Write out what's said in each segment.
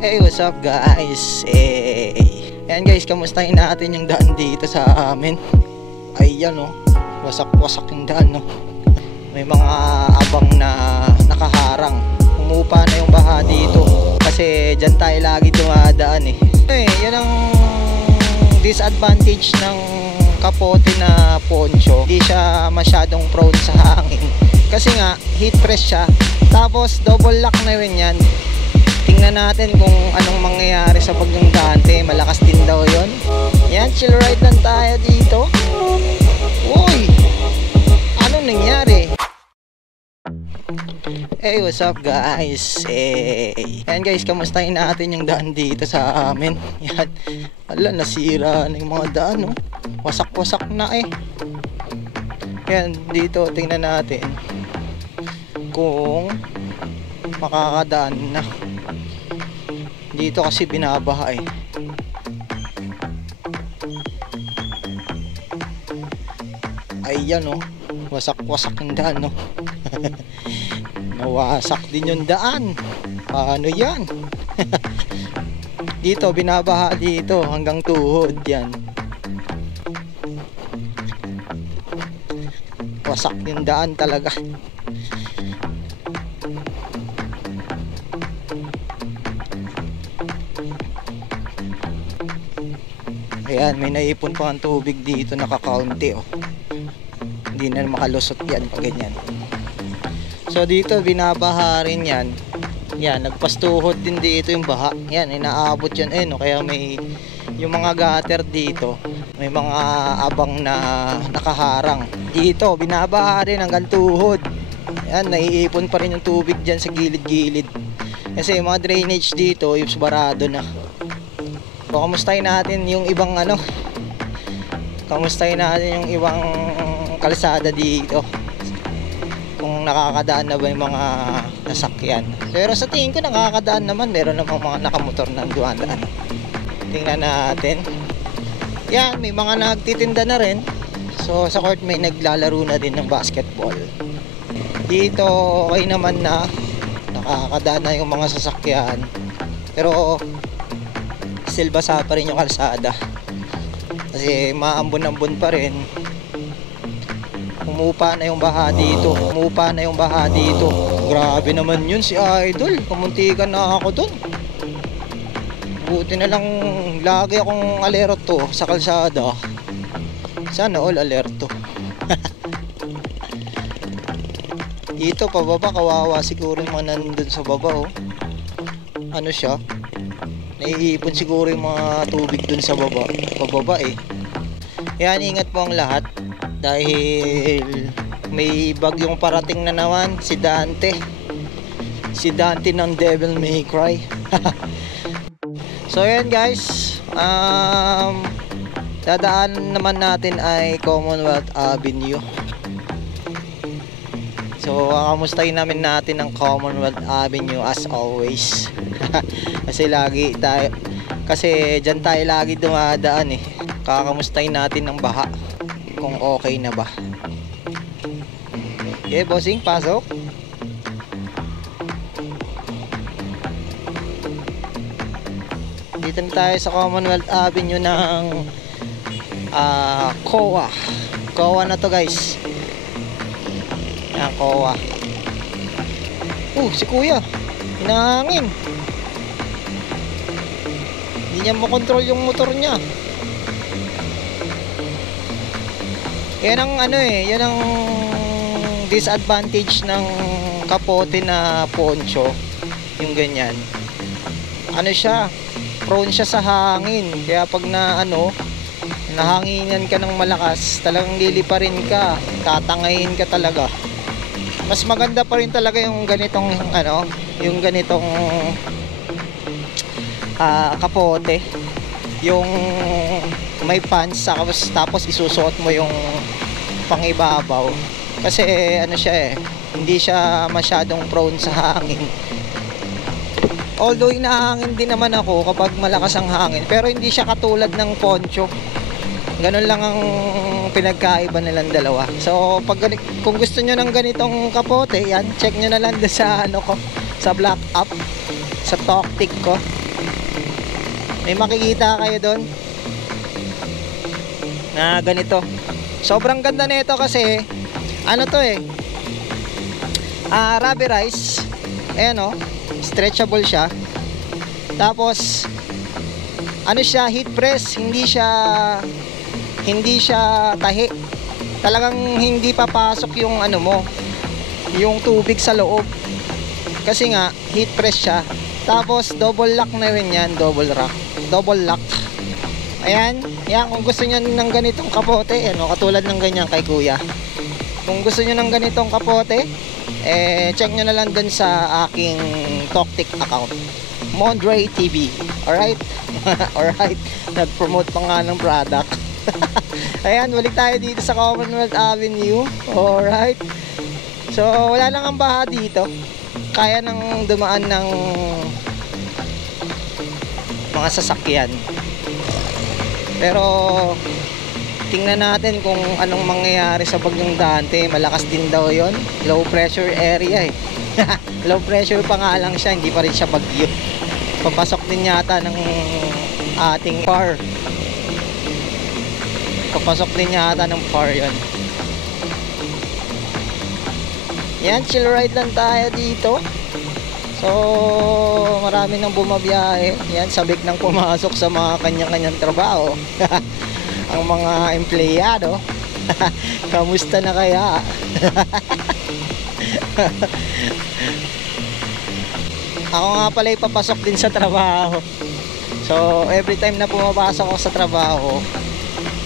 Hey, what's up guys? Hey. Ayan guys, kamustahin natin yung daan dito sa amin. Ayan oh, wasak-wasak yung daan no. May mga abang na nakaharang. Umupa na yung baha dito kasi dyan tayo lagi dumadaan eh. Yan ang disadvantage ng kapote na poncho. Hindi siya masyadong prone sa hangin kasi nga heat press siya. Tapos double lock na rin yan. Tingnan natin kung anong mangyayari sa bagyong Dante. Malakas din daw yun. Yan, chill ride lang tayo dito. Uy, anong nangyari? Hey, what's up guys? Hey. Ayan guys, kamustahin natin yung daan dito sa amin. Yan, ala, nasira na yung mga daan no? Wasak-wasak na eh. Yan, dito tingnan natin kung makakadaan na. Dito kasi binabaha eh. Ayan oh, wasak-wasak yung daan no. Nawasak din yung daan. Paano yan? Dito binabaha dito hanggang tuhod yan. Wasak yung daan talaga. Ayan, may naipon pa ang tubig dito, nakakaunti oh. Hindi na makalusot yan pag ganyan. So dito binabaha rin yan. Yan, nagpastuhod din dito yung baha. Yan, inaabot yan no? Kaya may yung mga gutter dito, may mga abang na nakaharang. Dito binabaha rin hanggang tuhod. Yan, naiipon pa rin yung tubig dyan sa gilid-gilid. Kasi yung mga drainage dito, yung barado na. So, kamustahin natin yung ibang ano, kamustahin natin yung ibang kalsada dito, kung nakakadaan na ba yung mga nasakyan. Pero sa tingin ko nakakadaan naman, meron namang mga nakamotor na dumadaan. Tingnan natin. Yan, may mga nagtitinda na rin. So sa court may naglalaro na din ng basketball. Dito okay naman na nakakadaan na yung mga sasakyan, pero still basa pa rin yung kalsada kasi maambon-ambon pa rin. Umupa na yung baha dito. Umupa na yung baha dito. Grabe naman yun si Idol. Kamuntikan na ako dun. Buti na lang lagi akong alerto sa kalsada. Sana all alerto. Dito pababa, kawawa siguro yung mga nandun sa baba oh. Ano siya, naiipon siguro yung mga tubig dun sa baba, pababa eh. Yan, ingat po ang lahat dahil may bagyong parating na naman, si Dante. Si Dante ng Devil May Cry. So yan guys, dadaan naman natin ay Commonwealth Avenue. So kamustahin namin natin ang Commonwealth Avenue as always. Kasi lagi tayo, kasi dyan tayo lagi dumadaan eh. Kakamustahin natin ng baha kung okay na ba. Okay bossing, pasok. Dito na tayo sa Commonwealth Avenue ng COA. COA na to guys. Yan, COA. Si kuya hinahangin. Hindi niya makontrol yung motor niya. Yan ang ano eh, yan ang disadvantage ng kapote na poncho. Yung ganyan, ano siya, prone siya sa hangin. Kaya pag na ano, nahanginan ka ng malakas, talagang liliparin ka, tatangayin ka talaga. Mas maganda pa rin talaga yung ganitong ano, yung ganitong kapote, yung may pants tapos isusuot mo yung pangibabaw kasi ano siya eh, hindi siya masyadong prone sa hangin. Although hinahangin din naman ako kapag malakas ang hangin, pero hindi siya katulad ng poncho. Ganun lang ang pinagkaiba nilang dalawa. So pag kung gusto nyo ng ganitong kapote, yan, check nyo na lang sa ano ko, sa Black App, sa Toktik ko. May makikita kayo doon na ganito. Sobrang ganda nito kasi ano to eh, rubberized. Ayan o, stretchable siya. Tapos ano siya, heat press, hindi siya tahi. Talagang hindi papasok yung ano mo, yung tubig sa loob. Kasi nga heat press siya. Tapos double lock na rin yan, double lock. Ayan, yan, kung gusto niyo ng ganitong kapote, ano, katulad ng ganyan kay kuya. Kung gusto niyo ng ganitong kapote, check nyo na lang dun sa aking Toktik account, Mondre TV. Alright? Alright, nag-promote pa nga ng product. Ayan, balik tayo dito sa Commonwealth Avenue. Alright, so wala lang ang baha dito, kaya nang dumaan ng mga sasakyan. Pero tingnan natin kung anong mangyayari sa bagyong Dante. Malakas din daw yon, low pressure area eh. Low pressure pa nga lang siya, hindi pa rin siya bagyo. Papasok din yata ng ating PAR. Papasok din yata ng PAR yon. Yan, chill ride lang tayo dito. So marami nang bumabiyahe. Yan, sabik nang pumasok sa mga kanya-kanyang trabaho. Ang mga empleyado. Kamusta na kaya? Ako nga pala papasok din sa trabaho. So every time na pumapasok ako sa trabaho,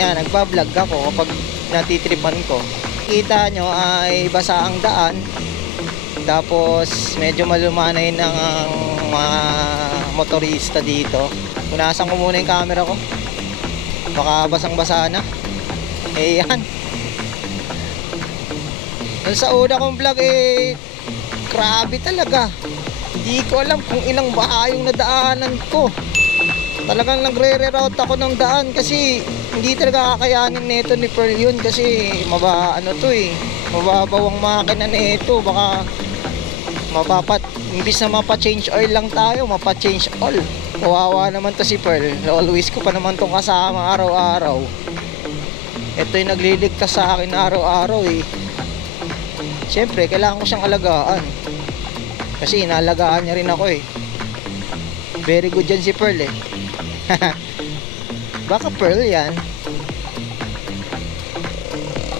yan, nagbablog ako kapag natitripan ko. Kita nyo ay basa ang daan. Tapos medyo malumanay ng mga motorista dito. Punasan ko muna yung camera ko, baka basang basa na. Yan, dun sa una kong vlog grabe talaga. Hindi ko alam kung ilang baha yung nadaanan ko. Talagang nagre-reroute ako ng daan kasi hindi talaga kakayanin nito ni Pearl yun. Kasi mababaw ang makina nito. Baka imbis na mapa-change oil lang tayo, mapa-change oil. Kawawa naman to si Pearl. Always ko pa naman tong kasama araw-araw. Ito yung nagliligtas sa akin araw-araw eh. Siyempre kailangan ko siyang alagaan, kasi inaalagaan niya rin ako eh. Very good yan si Pearl eh. Baka Pearl yan.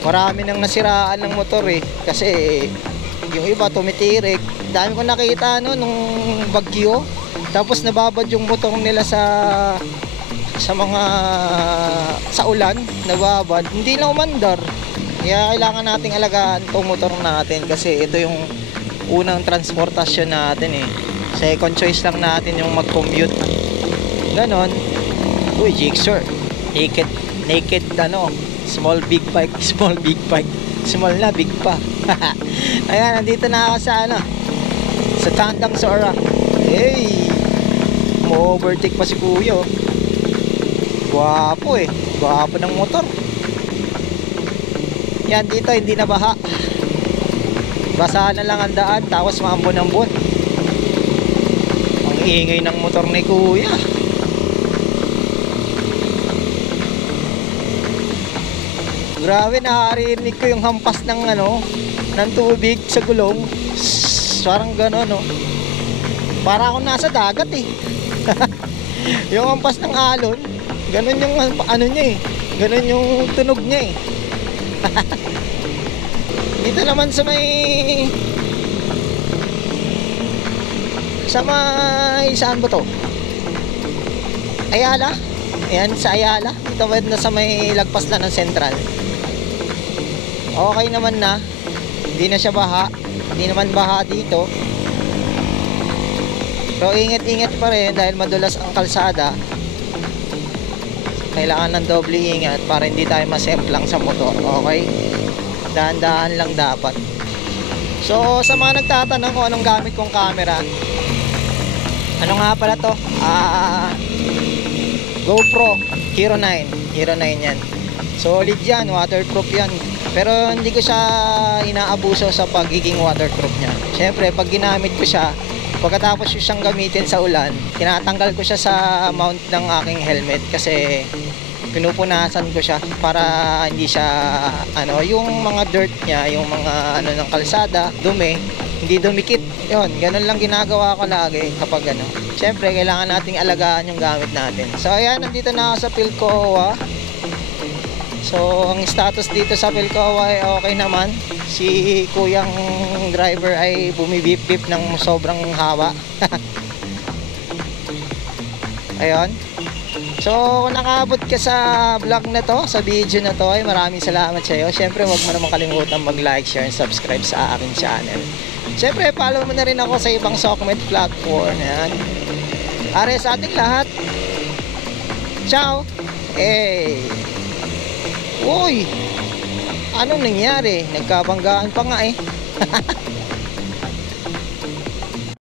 Marami nang nasiraan ng motor eh, kasi yung iba tumitirik. Dami ko nakita no, nung bagyo. Tapos nababad yung motor nila sa ulan, nababad. Hindi na umandar. Kaya kailangan nating alagaan itong motor natin, kasi ito yung unang transportasyon natin eh. Second choice lang natin yung mag-commute. Ganon. Uy, Jigsaw. Naked ano, small big bike, small big bike. Small na, big pa. Ayan, nandito na ako sa Tandang Sora. Hey, mo-overtake pa si kuya. Gwapo eh, gwapo ng motor. Yan, dito hindi na baha. Basa na lang ang daan, tapos maambon-ambon. Ang ingay ng motor ni kuya. Grabe, nakarinig ko yung hampas ng ng tubig sa gulong. Parang gano'n, no? Para ako nasa dagat eh. Yung hampas ng alon, gano'n yung niya eh. Gano'n yung tunog niya eh. Dito naman sa may saan ba to? Ayala. Ayan, sa Ayala. Ito na sa may lagpas na ng Central. Okay naman na. Hindi na siya baha. Hindi naman baha dito. Pero ingat-ingat pa rin dahil madulas ang kalsada. Kailangan ng doble ingat para hindi tayo masemplang sa motor. Okay? Dahan-dahan lang dapat. So sa mga nagtatanong kung anong gamit kong camera, ano nga pala to? GoPro Hero 9 yan. Solid yan, waterproof yan. Pero hindi ko siya inaabuso sa pagiging waterproof niya. Siyempre pag ginamit ko siya, Pagkatapos ko siyang gamitin sa ulan, tinatanggal ko siya sa mount ng aking helmet kasi pinupunasan ko siya para hindi siya yung mga dirt niya, yung mga ng kalsada, dumi, hindi dumikit. Yun, ganun lang ginagawa ko lagi kapag Syempre, kailangan nating alagaan yung gamit natin. So ayan, nandito na ako sa Philcoa. So ang status dito sa Philcoa ay okay naman. Si kuyang driver ay bumibip-bip ng sobrang hawa. Ayun. So kung nakaabot ka sa vlog na to, sa video na to, ay maraming salamat sa iyo. Syempre, huwag mo naman kalimutan mag-like, share, and subscribe sa aking channel. Syempre, follow mo na rin ako sa ibang Sokmed platform. Yan. Are sa ating lahat. Ciao. Hey. Uy. Anong nangyari? Nagkabanggaan pa nga eh.